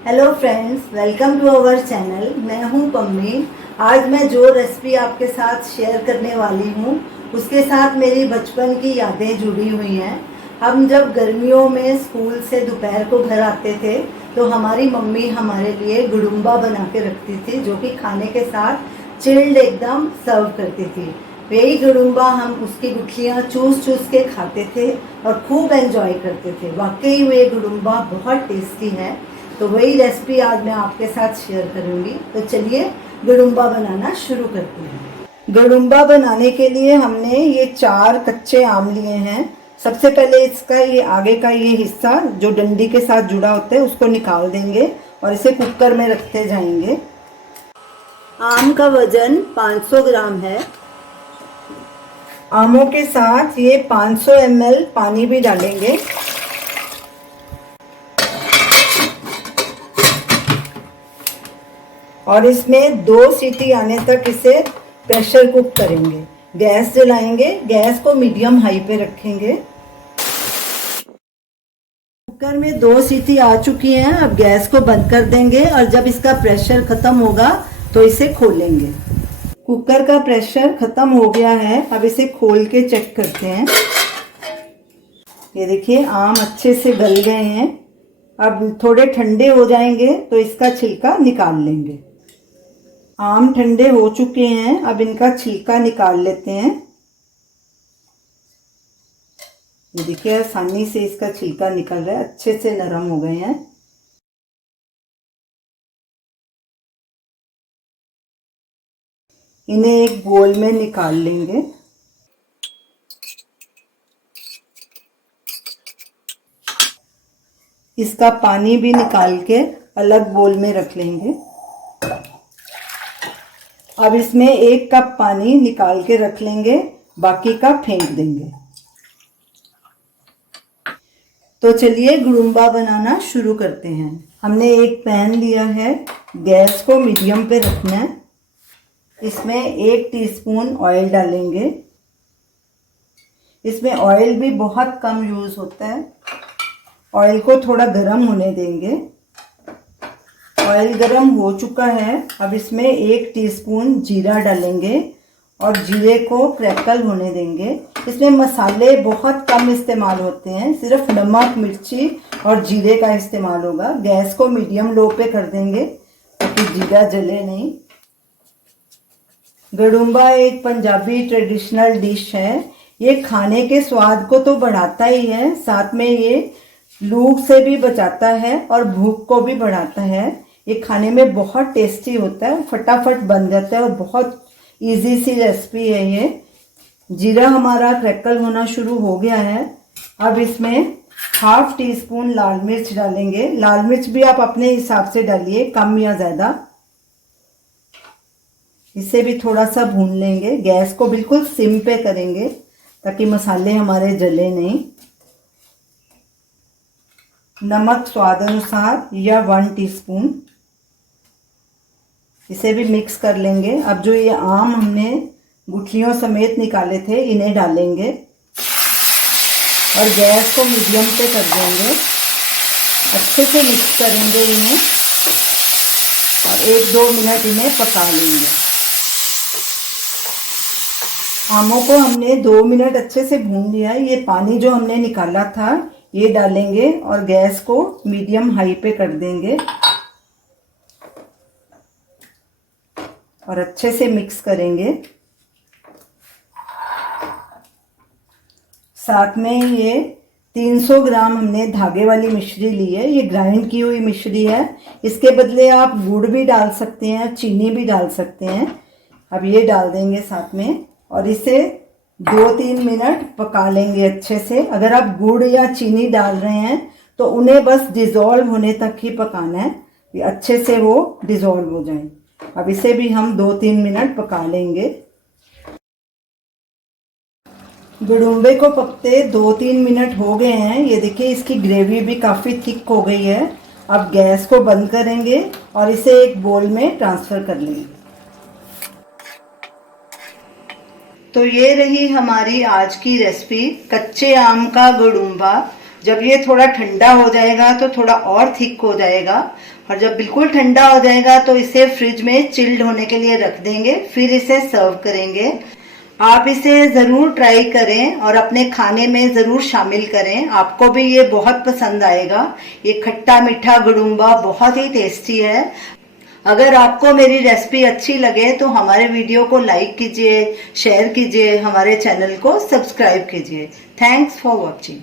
Hello friends, welcome to our channel. मैं हूं पम्मी। आज मैं जो रेसिपी आपके साथ शेयर करने वाली हूं उसके साथ मेरी बचपन की यादें जुड़ी हुई हैं। हम जब गर्मियों में स्कूल से दोपहर को घर आते थे तो हमारी मम्मी हमारे लिए गुडुम्बा बना के रखती थी, जो कि खाने के साथ चिल्ड एकदम सर्व करती थी। वही गुडुम्बा हम उसकी गुठलियाँ चूस चूस के खाते थे और खूब एंजॉय करते थे। वाकई वो ये गुडुम्बा बहुत टेस्टी है। तो वही रेसिपी आज मैं आपके साथ शेयर करूंगी। तो चलिए गुडुम्बा बनाना शुरू करते हैं। गुडुम्बा बनाने के लिए हमने ये 4 कच्चे आम लिए हैं। सबसे पहले इसका ये आगे का ये हिस्सा जो डंडी के साथ जुड़ा होता है उसको निकाल देंगे और इसे कुकर में रखते जाएंगे। आम का वजन 500 ग्राम है। आमों के साथ ये 500 ml पानी भी डालेंगे। और इसमें 2 सीटी आने तक इसे प्रेशर कुक करेंगे। गैस जलाएंगे, गैस को मीडियम हाई पे रखेंगे। कुकर में 2 सीटी आ चुकी हैं। अब गैस को बंद कर देंगे और जब इसका प्रेशर खत्म होगा तो इसे खोलेंगे। कुकर का प्रेशर खत्म हो गया है। अब इसे खोल के चेक करते हैं। ये देखिए आम अच्छे से गल गए हैं। अब थोड़े ठंडे हो जाएंगे तो इसका छिलका निकाल लेंगे। आम ठंडे हो चुके हैं। अब इनका छिलका निकाल लेते हैं। ये देखिए आसानी से इसका छिलका निकल रहा है, अच्छे से नरम हो गए हैं। इन्हें एक बोल में निकाल लेंगे। इसका पानी भी निकाल के अलग बोल में रख लेंगे। अब इसमें 1 कप पानी निकाल के रख लेंगे, बाकी का फेंक देंगे। तो चलिए गुडुम्बा बनाना शुरू करते हैं। हमने एक पैन लिया है, गैस को मीडियम पे रखना है। इसमें 1 टीस्पून ऑयल डालेंगे। इसमें ऑयल भी बहुत कम यूज़ होता है। ऑयल को थोड़ा गर्म होने देंगे। ऑयल गर्म हो चुका है। अब इसमें 1 टीस्पून जीरा डालेंगे और जीरे को क्रैकल होने देंगे। इसमें मसाले बहुत कम इस्तेमाल होते हैं, सिर्फ नमक, मिर्ची और जीरे का इस्तेमाल होगा। गैस को मीडियम लो पे कर देंगे ताकि जीरा जले नहीं। गुडुम्बा एक पंजाबी ट्रेडिशनल डिश है। ये खाने के स्वाद को तो बढ़ाता ही है, साथ में ये लू से भी बचाता है और भूख को भी बढ़ाता है। ये खाने में बहुत टेस्टी होता है, फटाफट बन जाता है और बहुत इजी सी रेसिपी है ये। जीरा हमारा क्रैकल होना शुरू हो गया है। अब इसमें 1/2 टीस्पून लाल मिर्च डालेंगे। लाल मिर्च भी आप अपने हिसाब से डालिए, कम या ज़्यादा। इसे भी थोड़ा सा भून लेंगे। गैस को बिल्कुल सिम पे करेंगे ताकि मसाले हमारे जले नहीं। नमक स्वाद अनुसार या 1 टीस्पून। इसे भी मिक्स कर लेंगे। अब जो ये आम हमने गुठलियों समेत निकाले थे इन्हें डालेंगे और गैस को मीडियम पे कर देंगे। अच्छे से मिक्स करेंगे इन्हें और 1-2 मिनट इन्हें पका लेंगे। आमों को हमने 2 मिनट अच्छे से भून लिया है। ये पानी जो हमने निकाला था ये डालेंगे और गैस को मीडियम हाई पे कर देंगे और अच्छे से मिक्स करेंगे। साथ में ये 300 ग्राम हमने धागे वाली मिश्री ली है। ये ग्राइंड की हुई मिश्री है। इसके बदले आप गुड़ भी डाल सकते हैं, चीनी भी डाल सकते हैं। अब ये डाल देंगे साथ में और इसे 2-3 मिनट पका लेंगे अच्छे से। अगर आप गुड़ या चीनी डाल रहे हैं तो उन्हें बस डिज़ोल्व होने तक ही पकाना है, ये अच्छे से वो डिज़ोल्व हो जाए। अब इसे भी हम 2-3 मिनट पका लेंगे। गुडुम्बे को पकते 2-3 मिनट हो गए हैं। ये देखिए इसकी ग्रेवी भी काफ़ी थिक हो गई है। अब गैस को बंद करेंगे और इसे एक बोल में ट्रांसफ़र कर लेंगे। तो ये रही हमारी आज की रेसिपी, कच्चे आम का गुडुम्बा। जब ये थोड़ा ठंडा हो जाएगा तो थोड़ा और थिक हो जाएगा, और जब बिल्कुल ठंडा हो जाएगा तो इसे फ्रिज में चिल्ड होने के लिए रख देंगे, फिर इसे सर्व करेंगे। आप इसे ज़रूर ट्राई करें और अपने खाने में ज़रूर शामिल करें, आपको भी ये बहुत पसंद आएगा। ये खट्टा मीठा गुड़ुम्बा बहुत ही टेस्टी है। अगर आपको मेरी रेसिपी अच्छी लगे तो हमारे वीडियो को लाइक कीजिए, शेयर कीजिए, हमारे चैनल को सब्सक्राइब कीजिए। Thanks for watching.